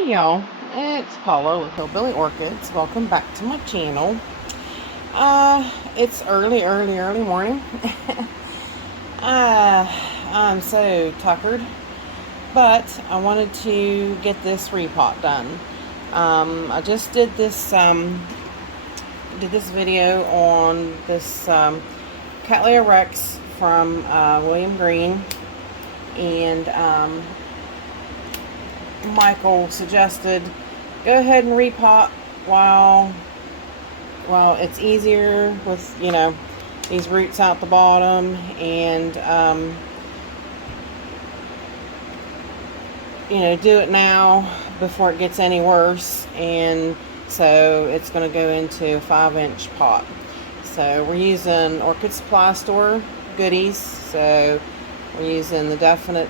Hey y'all, it's Paula with Hillbilly Orchids. Welcome back to my channel. It's early morning. I'm so tuckered, but I wanted to get this repot done. I just did this video on this Cattleya Rex from William Green, and Michael suggested go ahead and repot while it's easier with, you know, these roots out the bottom, and you know, do it now before it gets any worse. And so it's going to go into a 5-inch pot. So we're using Orchid Supply Store goodies, so we're using the definite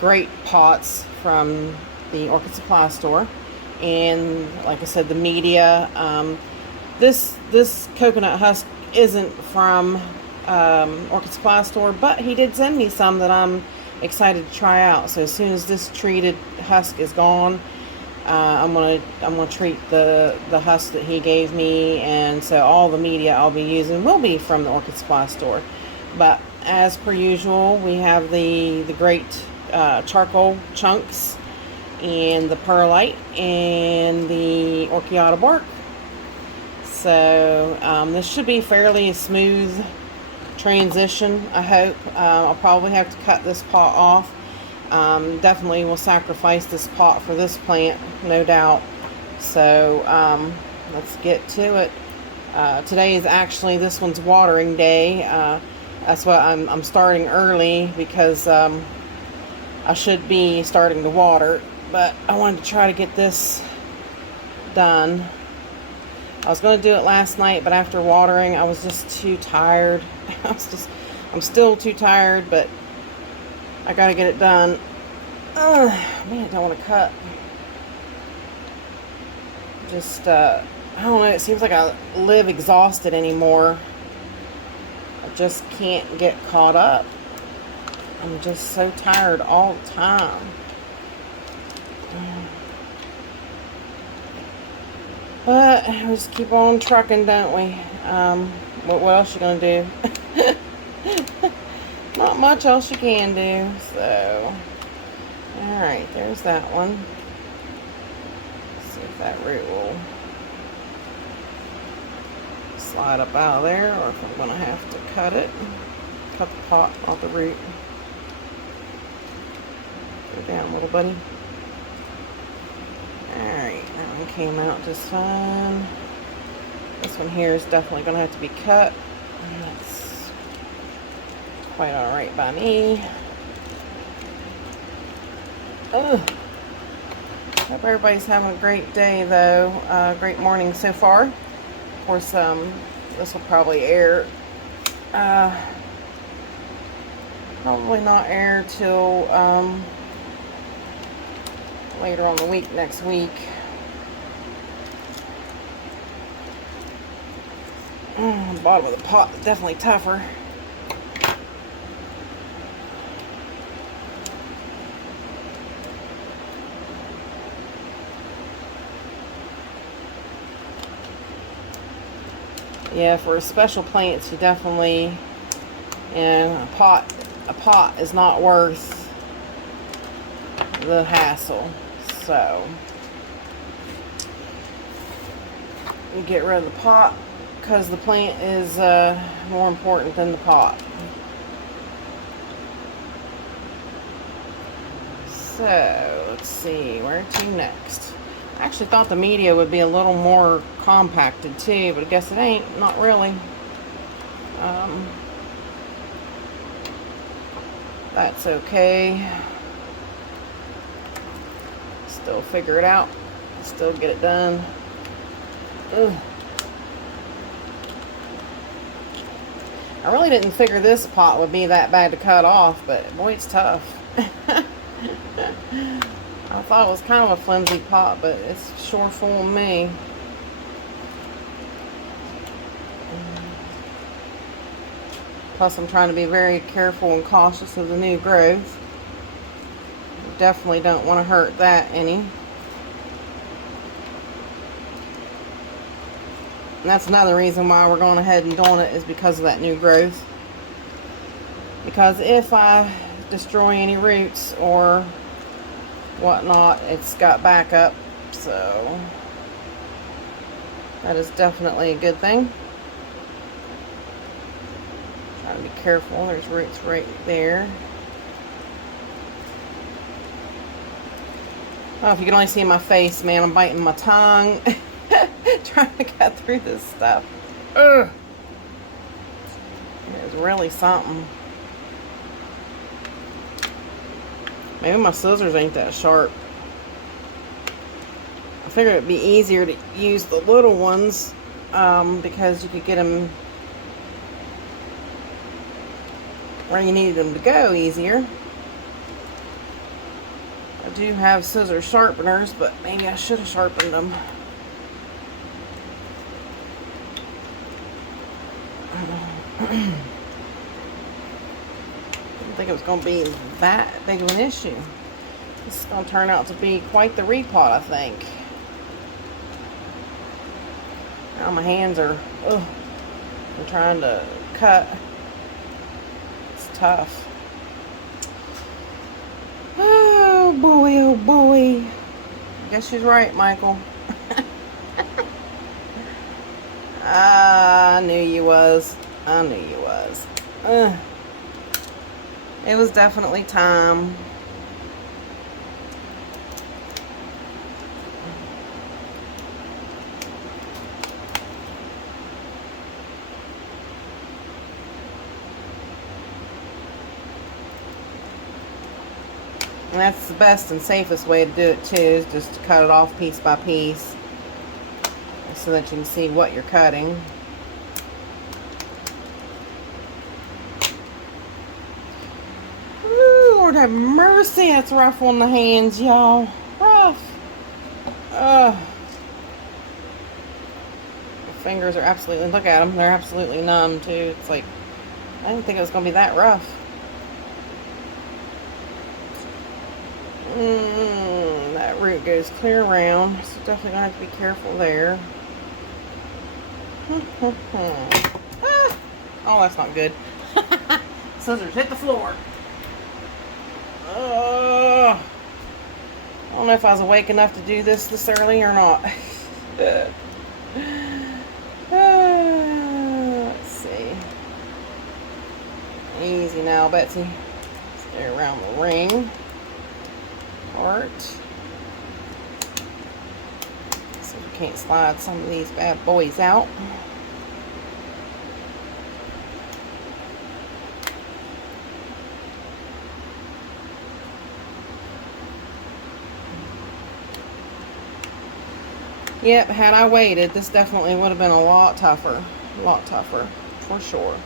great pots from the Orchid Supply Store. And like I said, the media, this coconut husk isn't from Orchid Supply Store, but he did send me some that I'm excited to try out. So as soon as this treated husk is gone, I'm gonna treat the husk that he gave me. And so all the media I'll be using will be from the Orchid Supply Store. But as per usual, we have the great charcoal chunks and the perlite and the orchiata bark. So this should be fairly smooth transition, I hope. I'll probably have to cut this pot off. Definitely will sacrifice this pot for this plant, no doubt. So let's get to it. Today is actually this one's watering day. That's why I'm starting early, because I should be starting to water, but I wanted to try to get this done. I was going to do it last night, but after watering, I was just too tired. I'm still too tired, but I got to get it done. Man, I don't want to cut. Just, I don't know, it seems like I live exhausted anymore. I just can't get caught up. I'm just so tired all the time. But we just keep on trucking, don't we? What else you gonna do? Not much else you can do. So, alright, there's that one. Let's see if that root will slide up out of there, or if I'm gonna have to cut it. Cut the pot off the root. Go down, little buddy. Alright, that one came out just fine. This one here is definitely going to have to be cut. That's quite alright by me. Ugh. Hope everybody's having a great day, though. Great morning so far. Of course, this will probably air. Probably not air till later on the week, next week. The bottom of the pot is definitely tougher. Yeah, for special plants, you definitely, a pot is not worth the hassle. So you get rid of the pot, because the plant is more important than the pot. So let's see, where to next? I actually thought the media would be a little more compacted too, but I guess it ain't. Not really. That's okay. Still figure it out. Still get it done. Ugh. I really didn't figure this pot would be that bad to cut off, but boy, it's tough. I thought it was kind of a flimsy pot, but it's sure fooling me. Plus, I'm trying to be very careful and cautious of the new growth. definitely don't want to hurt that any. And that's another reason why we're going ahead and doing it, is because of that new growth. Because if I destroy any roots or whatnot, it's got backup. So that is definitely a good thing. Try to be careful. There's roots right there. Oh, if you can only see my face, man, I'm biting my tongue. Trying to cut through this stuff. Ugh. It's really something. Maybe my scissors ain't that sharp. I figured it'd be easier to use the little ones because you could get them where you needed them to go easier. I do have scissor sharpeners, but maybe I should have sharpened them. I didn't think it was going to be that big of an issue. This is going to turn out to be quite the repot, I think. Now my hands are, ugh, I'm trying to cut. It's tough. Oh boy, oh boy. I guess she's right, Michael. I knew you was. I knew you was. It was definitely time. And that's the best and safest way to do it too, is just to cut it off piece by piece so that you can see what you're cutting. Ooh, Lord have mercy, that's rough on the hands, y'all. Rough. The fingers are absolutely, look at them, they're absolutely numb too. It's like, I didn't think it was going to be that rough. That root goes clear around, so definitely gonna have to be careful there. Ah. Oh, that's not good. Scissors hit the floor. I don't know if I was awake enough to do this early or not. Let's see. Easy now, Betsy. Stay around the ring. Part. So we can't slide some of these bad boys out. Yep, had I waited, this definitely would have been a lot tougher. A lot tougher, for sure.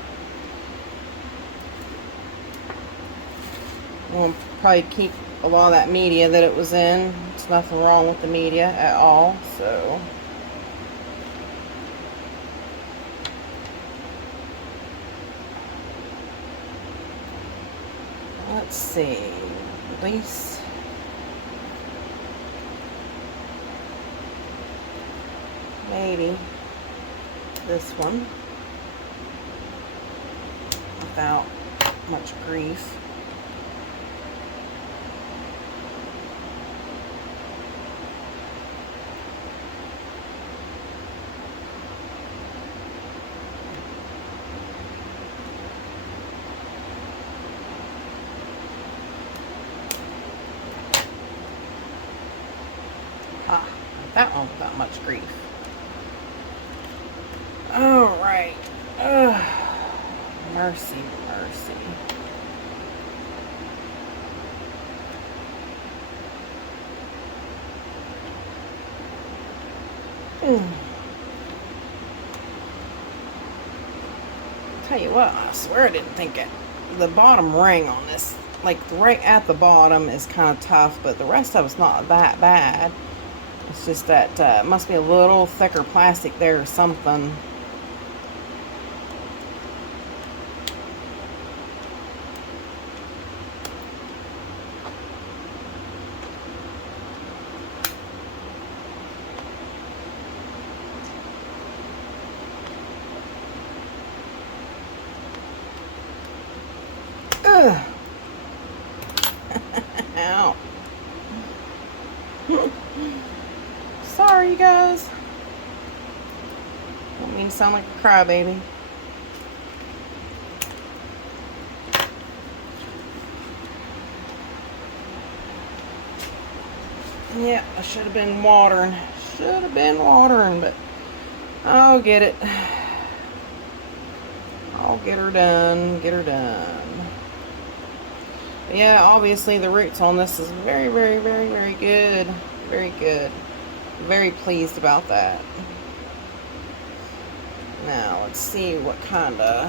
We'll probably keep a lot of that media that it was in. There's nothing wrong with the media at all, so. Let's see, release. Maybe this one without much grief. That one without much grief. All right. Mercy, mercy. Tell you what, I swear I didn't think it. The bottom ring on this, like right at the bottom, is kind of tough, but the rest of it's not that bad. It's just that must be a little thicker plastic there or something. You sound like a crybaby. Yeah, I should have been watering. But I'll get it. I'll get her done. But yeah, obviously the roots on this is very, very, very, very good. Very good. Very pleased about that. Now, let's see what kind of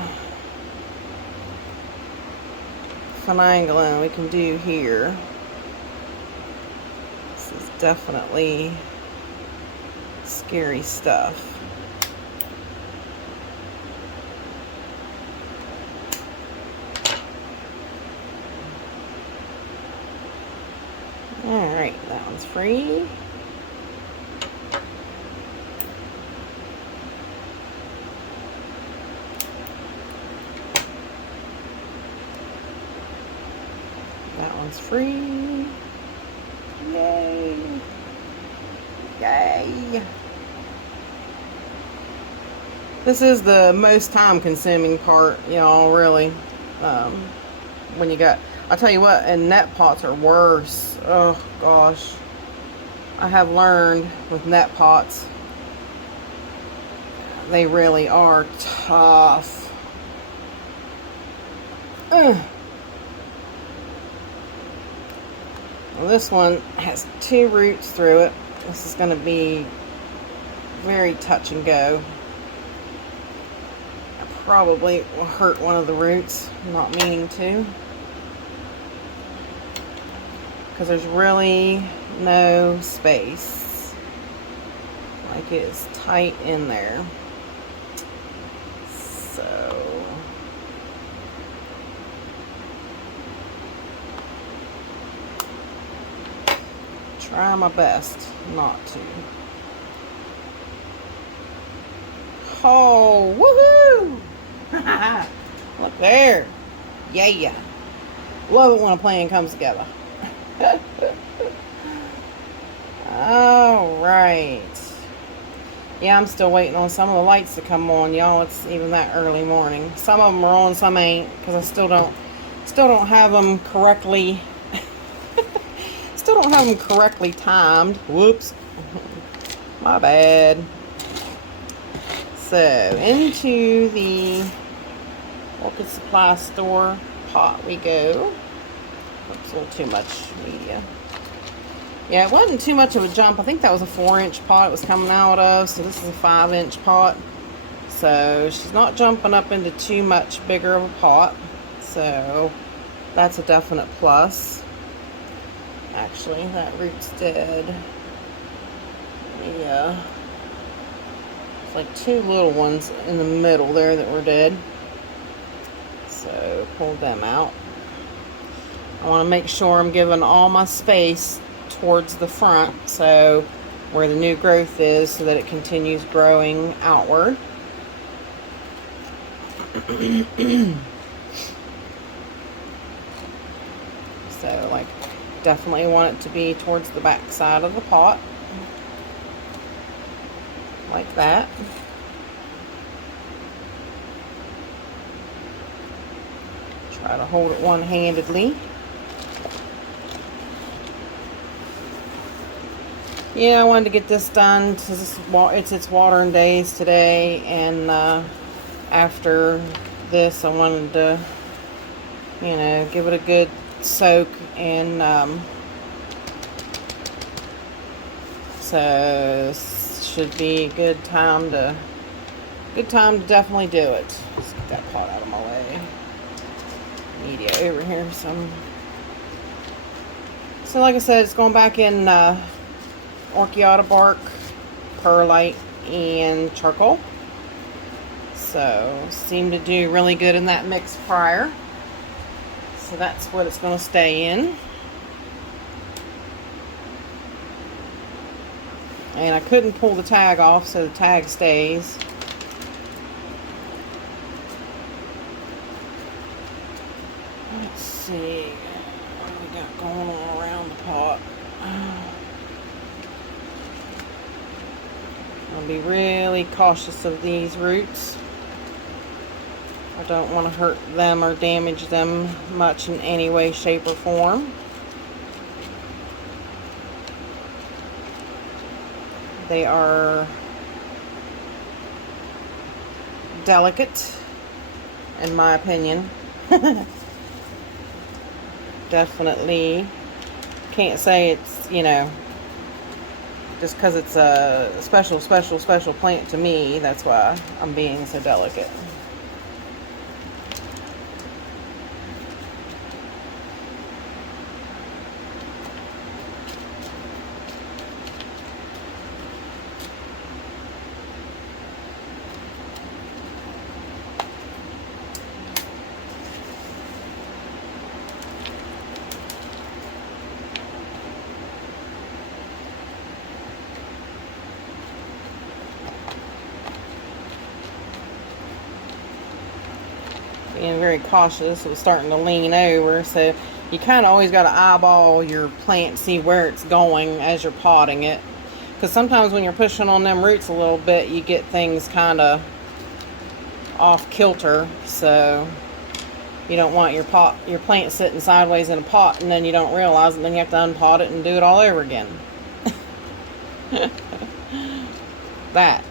finagling we can do here. This is definitely scary stuff. Alright, that one's free. That one's free. Yay! Yay! This is the most time consuming part, y'all, really. When you got, I'll tell you what, and net pots are worse. Oh gosh. I have learned with net pots, they really are tough. Ugh. Well, this one has 2 roots through it. This is going to be very touch and go. I probably will hurt one of the roots, not meaning to, because there's really no space. Like, it is tight in there. So try my best not to. Oh, woohoo! Look there. Yeah. Love it when a plan comes together. Alright. Yeah, I'm still waiting on some of the lights to come on, y'all. It's even that early morning. Some of them are on, some ain't, because I still don't have them correctly. Still don't have them correctly timed. Whoops. My bad. So, into the Orchid Supply Store pot we go. Oops, a little too much media. Yeah, it wasn't too much of a jump. I think that was a 4-inch pot it was coming out of. So this is a 5-inch pot. So she's not jumping up into too much bigger of a pot. So that's a definite plus. Actually, that root's dead. Yeah. It's like 2 little ones in the middle there that were dead. So pull them out. I want to make sure I'm giving all my space towards the front, so where the new growth is, so that it continues growing outward. So, like, definitely want it to be towards the back side of the pot, like that. Try to hold it one-handedly. Yeah, I wanted to get this done because it's its watering days today, and after this I wanted to, you know, give it a good soak, and so this should be a good time to definitely do it. Let's get that pot out of my way. Media over here. So like I said, it's going back in Orchids bark, perlite, and charcoal. So seemed to do really good in that mix prior. So that's what it's going to stay in. And I couldn't pull the tag off, so the tag stays. Let's see what we got going on around the pot. to be really cautious of these roots. I don't want to hurt them or damage them much in any way, shape, or form. They are delicate, in my opinion. Definitely can't say it's, you know, just because it's a special plant to me, that's why I'm being so delicate. Being very cautious, it was starting to lean over, so you kind of always got to eyeball your plant, see where it's going as you're potting it, because sometimes when you're pushing on them roots a little bit, you get things kind of off kilter. So you don't want your plant sitting sideways in a pot and then you don't realize it, and then you have to unpot it and do it all over again. That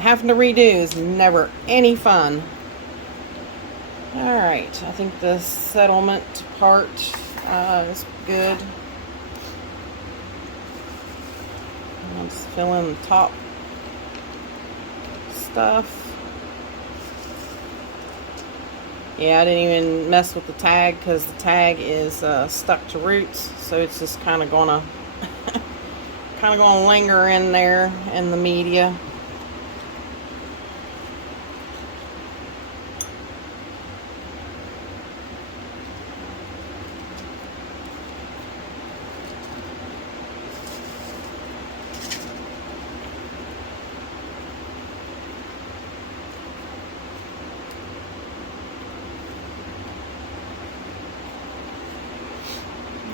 having to redo is never any fun. Alright, I think the settlement part is good. I'll just fill in the top stuff. Yeah, I didn't even mess with the tag because the tag is stuck to roots, so it's just kind of gonna linger in there in the media.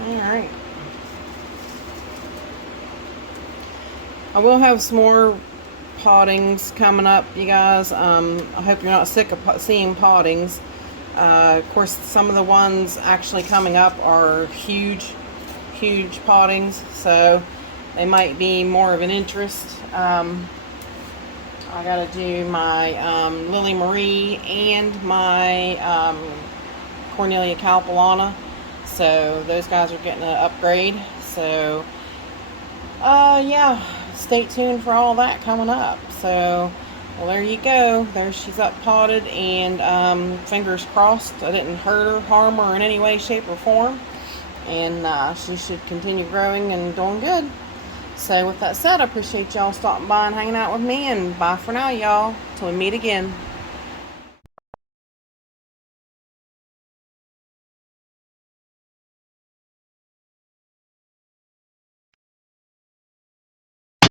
Alright. I will have some more pottings coming up, you guys. I hope you're not sick of seeing pottings. Of course, some of the ones actually coming up are huge pottings, so they might be more of an interest. I gotta do my Lily Marie and my Cornelia Calpulana. So those guys are getting an upgrade. So yeah, stay tuned for all that coming up. So, well, there you go. There she's up potted, and fingers crossed I didn't hurt her, harm her in any way, shape, or form. And she should continue growing and doing good. So with that said, I appreciate y'all stopping by and hanging out with me, and bye for now, y'all. Till we meet again.